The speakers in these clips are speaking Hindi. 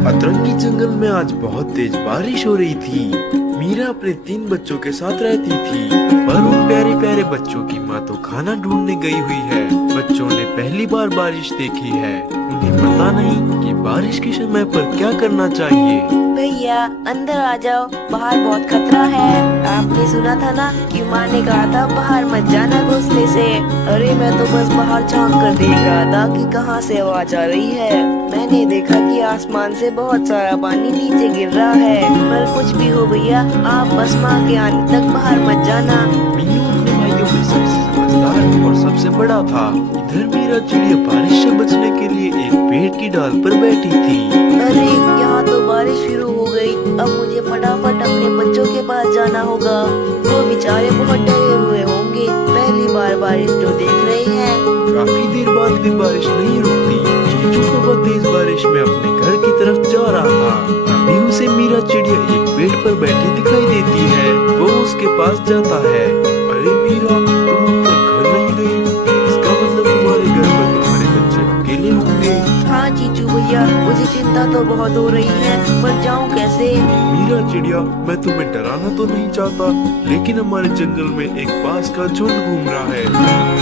अतरंगी जंगल में आज बहुत तेज बारिश हो रही थी। मीरा अपने 3 बच्चों के साथ रहती थी, पर उन प्यारे प्यारे बच्चों की माँ तो खाना ढूंढने गई हुई है। बच्चों ने पहली बार बारिश देखी है, उन्हें पता नहीं कि बारिश के समय पर क्या करना चाहिए। भैया अंदर आ जाओ, बाहर बहुत खतरा है। आपने सुना था ना कि माँ ने कहा था बाहर मत जाना घुसने से। अरे मैं तो बस बाहर झांक कर देख रहा था कि कहाँ से आवाज आ रही है। मैंने देखा कि आसमान से बहुत सारा पानी नीचे गिर रहा है। पर कुछ भी हो भैया, आप बस माँ के आने तक बाहर मत जाना। मीनू अपने भाइयों में सबसे समझदार और सबसे बड़ा था। इधर मीरा चिड़िया बारिश से बचने के लिए एक पेड़ की डाल पर बैठी थी। अरे यहाँ तो बारिश शुरू हो गई। अब मुझे फटाफट अपने बच्चों के पास जाना होगा। वो बेचारे बहुत डरे हुए होंगे, पहली बार बारिश तो देख रहे हैं। काफी देर बाद भी बारिश नहीं रुकती। चीचू कौवा तेज बारिश में अपने घर की तरफ जा रहा था। तभी उसे मीरा चिड़िया एक पेड़ पर बैठी दिखाई देती है। वो उसके पास जाता है। अरे मीरा, तुम अब तक घर नहीं गई? इसका मतलब तुम्हारे घर पर तुम्हारे बच्चे अकेले होंगे। हाँ चीचू भैया, मुझे चिंता तो बहुत हो रही है, पर जाऊँ कैसे? मीरा चिड़िया, मैं तुम्हें डराना तो नहीं चाहता, लेकिन हमारे जंगल में एक बाज का झुंड घूम रहा है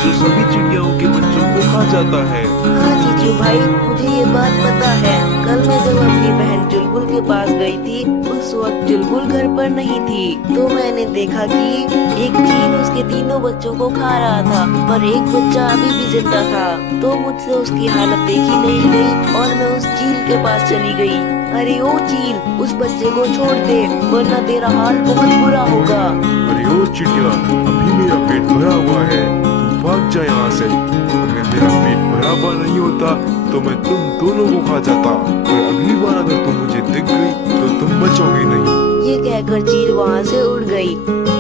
जो सभी चिड़ियाओं के बच्चों को खा जाता है। हाँ चीचू भाई, मुझे ये बात पता है। कल मैं जब अपनी बहन चुलबुल के पास गई थी, उस वक्त चुलबुल घर पर नहीं थी। तो मैंने देखा कि एक चील उसके तीनों बच्चों को खा रहा था, पर एक बच्चा अभी भी जिंदा था। तो मुझसे उसकी हालत देखी नहीं गई और मैं उस चील के पास चली गई। अरे ओ चील, उस बच्चे को छोड़ दे, वरना तेरा हाल बहुत बुरा होगा। अरे ओ चिड़िया, अभी मेरा पेट भरा हुआ है, तुम भाग जा यहाँ से। अगर मेरा पेट भरा हुआ नहीं होता तो मैं तुम दोनों को खा जाता, और अगली बार अगर तुम मुझे दिख गई तो तुम बचोगे नहीं। ये कहकर चील वहाँ से उड़ गई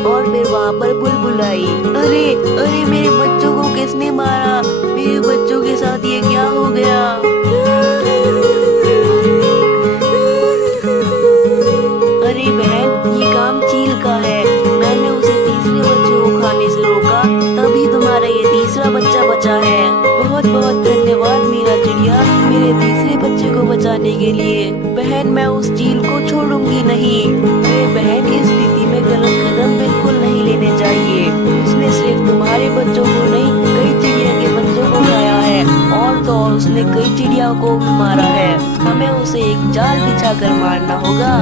और फिर वहाँ पर बुलबुल आई। अरे अरे, मेरे बच्चों को किसने मारा? मेरे बच्चों के साथ ये क्या हो गया? अरे बहन, ये काम चील का है। मैंने उसे तीसरे बच्चे को खाने से रोका, तभी तुम्हारा ये तीसरा बच्चा बचा है। बहुत बहुत धन्यवाद मीरा चिड़िया, मेरे तीसरे बच्चे को बचाने के लिए। बहन, मैं उस चील को छोड़ूंगी नहीं। अरे बहन, इस स्थिति में गलत कदम बिल्कुल नहीं लेने चाहिए। उसने सिर्फ तुम्हारे बच्चों को नहीं, कई चिड़िया के बच्चों को खाया है, और तो और उसने कई चिड़िया को भी मारा है। हमें उसे एक जाल बिछा कर मारना होगा।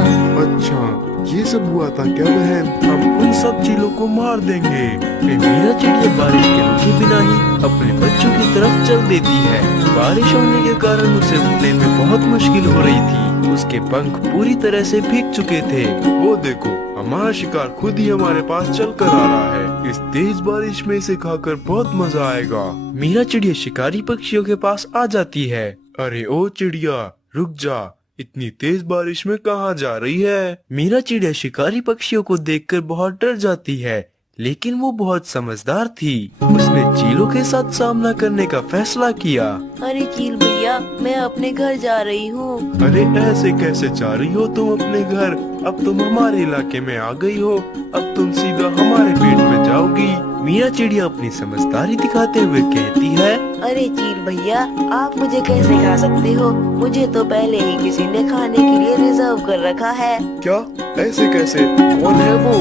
अच्छा, ये सब हुआ था क्या बहन? हम उन सब चीलों को मार देंगे। फिर मीरा चिड़िया बारिश के रुके बिना ही अपने बच्चों की तरफ चल देती है। बारिश होने के कारण उसे उड़ने में बहुत मुश्किल हो रही थी। उसके पंख पूरी तरह से भीग चुके थे। वो देखो, हमारा शिकार खुद ही हमारे पास चल कर आ रहा है। इस तेज बारिश में इसे खाकर बहुत मजा आएगा। मीरा चिड़िया शिकारी पक्षियों के पास आ जाती है। अरे ओ चिड़िया, रुक जा, इतनी तेज बारिश में कहाँ जा रही है? मीरा चिड़िया शिकारी पक्षियों को देखकर बहुत डर जाती है, लेकिन वो बहुत समझदार थी। उसने चीलों के साथ सामना करने का फैसला किया। अरे चील भैया, मैं अपने घर जा रही हूँ। अरे ऐसे कैसे जा रही हो तुम अपने घर? अब तुम हमारे इलाके में आ गई हो, अब तुम सीधा हमारे पेट में जाओगी। मीरा चिड़िया अपनी समझदारी दिखाते हुए कहती है। अरे चील भैया, आप मुझे कैसे खा सकते हो? मुझे तो पहले ही किसी ने खाने के लिए रिजर्व कर रखा है। क्या? ऐसे कैसे? कौन है वो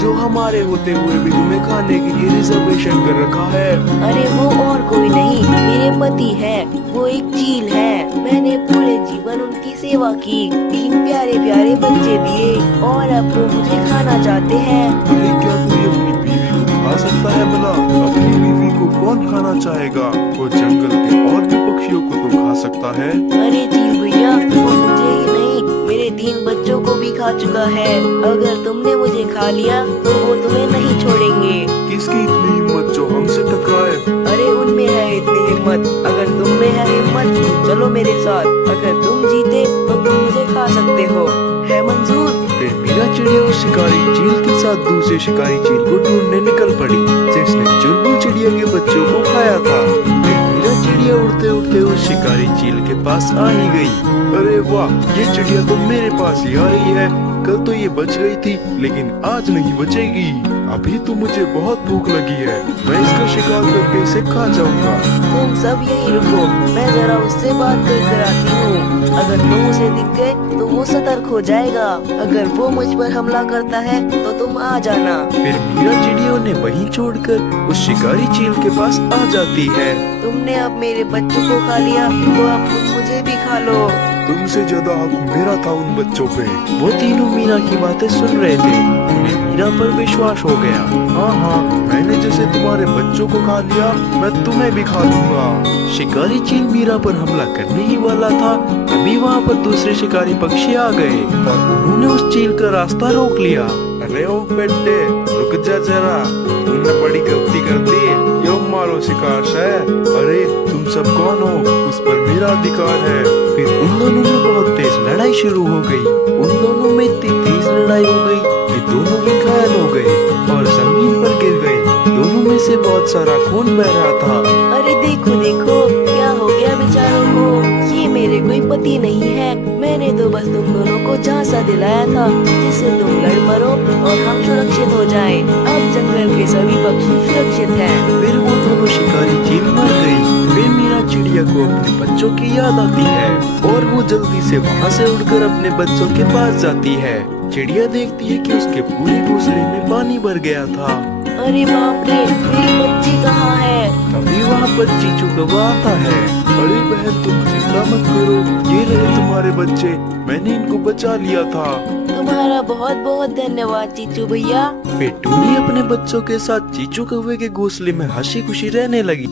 जो हमारे होते हुए भी तुम्हें खाने के लिए रिजर्वेशन कर रखा है? अरे वो और कोई नहीं, मेरे पति है। वो एक चील है। मैंने पूरे जीवन उनकी सेवा की, 3 प्यारे प्यारे बच्चे दिए, और अब वो मुझे खाना चाहते हैं। अरे क्या कोई अपनी बीवी को खा सकता है भला? अपनी बीवी को कौन खाना चाहेगा? वो जंगल के और भी पक्षियों को तो खा सकता है। अरे चील भैया, वो मुझे ही नहीं, मेरे 3 बच्चों को भी खा चुका है। अगर तुमने मुझे खा लिया तो वो तुम्हें नहीं छोड़ेंगे। किसकी इतनी हिम्मत जो हमसे टकराए? अरे उनमें है इतनी हिम्मत। अगर तुम में है हिम्मत तो चलो मेरे साथ। अगर तुम जीते तो तुम मुझे खा सकते हो। है मंजूर? फिर मीरा चिड़िया उस शिकारी चील के साथ दूसरे शिकारी चील को ढूंढने निकल पड़ी, जिसने चुलबुल चिड़िया के बच्चों को खाया था। फिर मीरा चिड़िया उड़ते उड़ते उस शिकारी चील के पास आ ही गई। अरे वाह, ये चिड़िया तो मेरे पास ही आ रही है। कल तो ये बच गई थी, लेकिन आज नहीं बचेगी। अभी तो मुझे बहुत भूख लगी है, मैं इसका शिकार करके इसे खा जाऊंगा। तुम सब यही रुको, मैं जरा उससे बात कर आती हूँ। अगर तुम उसे दिख गए तो वो सतर्क हो जाएगा। अगर वो मुझ पर हमला करता है तो तुम आ जाना। फिर मीरा चिड़िया उन्हें वहीं छोड़कर उस शिकारी चील के पास आ जाती है। तुमने अब मेरे बच्चों को खा लिया तो अब तुम मुझे भी खा लो। तुमसे ज्यादा हक मेरा था उन बच्चों पे। वो तीनों मीरा की बातें सुन रहे थे, उन्हें मीरा पर विश्वास हो गया। हाँ, मैंने जैसे तुम्हारे बच्चों को खा लिया, मैं तुम्हें भी खा लूंगा। शिकारी चील मीरा पर हमला करने ही वाला था, तभी वहाँ पर दूसरे शिकारी पक्षी आ गए और उन्होंने उस चील का रास्ता रोक लिया। अरे ओ बेटे, रुक जा जरा, तुमने बड़ी गलती कर दी, यो मारो शिकार है। अरे तुम सब कौन हो? उस पर मेरा अधिकार है। फिर उन दोनों में बहुत तेज लड़ाई शुरू हो गई। उन दोनों में इतनी तेज लड़ाई हो गई कि दोनों भी घायल हो गए और जमीन पर गिर गए। दोनों में से बहुत सारा खून बह रहा था। अरे देखो देखो, क्या हो गया बेचारों को। ये मेरे कोई पति नहीं है, मैंने तो बस तुम दोनों को झांसा दिलाया था जिससे तुम लड़ मरो और हम सुरक्षित हो जाएं। अब जंगल के सभी पक्षी सुरक्षित हैं। फिर वो दोनों शिकारी चील मर गई। फिर मीरा चिड़िया को अपने बच्चों की याद आती है और वो जल्दी से वहाँ से उड़कर अपने बच्चों के पास जाती है। चिड़िया देखती है कि उसके पूरे घोंसले में पानी भर गया था। अरे बाप रे, मेरी बच्ची कहाँ है? तभी वहाँ पर चीचू कौवा आता है। अरे बहन, तुम चिंता मत करो, ये रहे तुम्हारे बच्चे, मैंने इनको बचा लिया था। तुम्हारा बहुत बहुत धन्यवाद चीचू भैया। फिर टूनी अपने बच्चों के साथ चीचू कौवे के घोंसले में हंसी खुशी रहने लगी।